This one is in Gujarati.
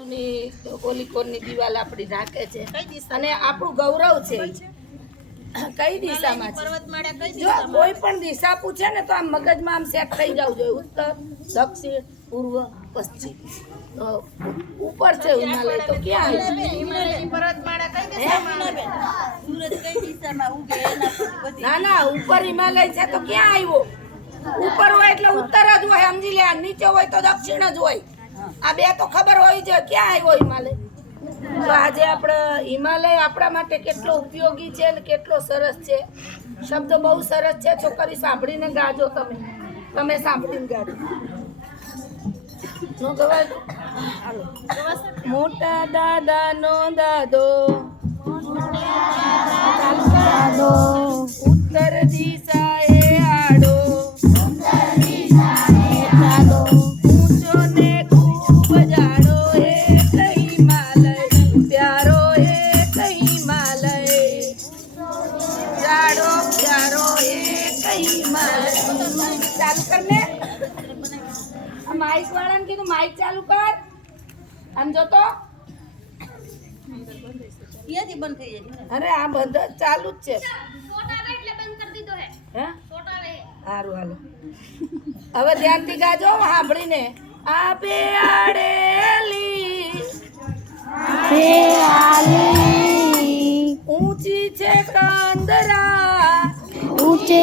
ઓલી કોરની દિવાલ આપણી ઢાકે છે અને આપણું ગૌરવ છે. કઈ દિશામાં છે? જો કોઈ પણ દિશા પૂછે ને તો આમ મગજમાં આમ સેટ થઈ જવું જોઈએ. ઉત્તર, દક્ષિણ, પૂર્વ, પશ્ચિમ. તો ઉપર છે હિમાલય તો ક્યાં ના ના ઉપર હિમાલય છે તો ક્યાં આવ્યો? ઉપર હોય એટલે ઉત્તર જ હોય, સમજી લે. નીચે હોય તો દક્ષિણ જ હોય. આ બે તો ખબર હોય છે ક્યાં આવ્યો હિમાલય. તો આજે આપણે હિમાલય આપણા માટે કેટલો ઉપયોગી છે અને કેટલો સરસ છે. શબ્દ બહુ સરસ છે. છોકરી સાંભળીને ગાજો. તમે સાંભળીને ગાજો. નો ગવાય. મોટા દાદાનો દાદો ઉત્તર દિશાએ આડો ઊંચો ને ખૂબ જાડો એક હિમાલય પ્યારો એક હિમાલય જાડો પ્યારો એક હિમાલય. ચાલુ કર ને. માઇક વાળાને કીધું માઇક ચાલુ કર. આમ જોતો. અરે આ બંધ ચાલુ જ છે. સારું હાલો. હવે ધ્યાનથી ગાજો સાંભળીને. આપે આડેલી ઊંચી છે કંદરા ઊંચે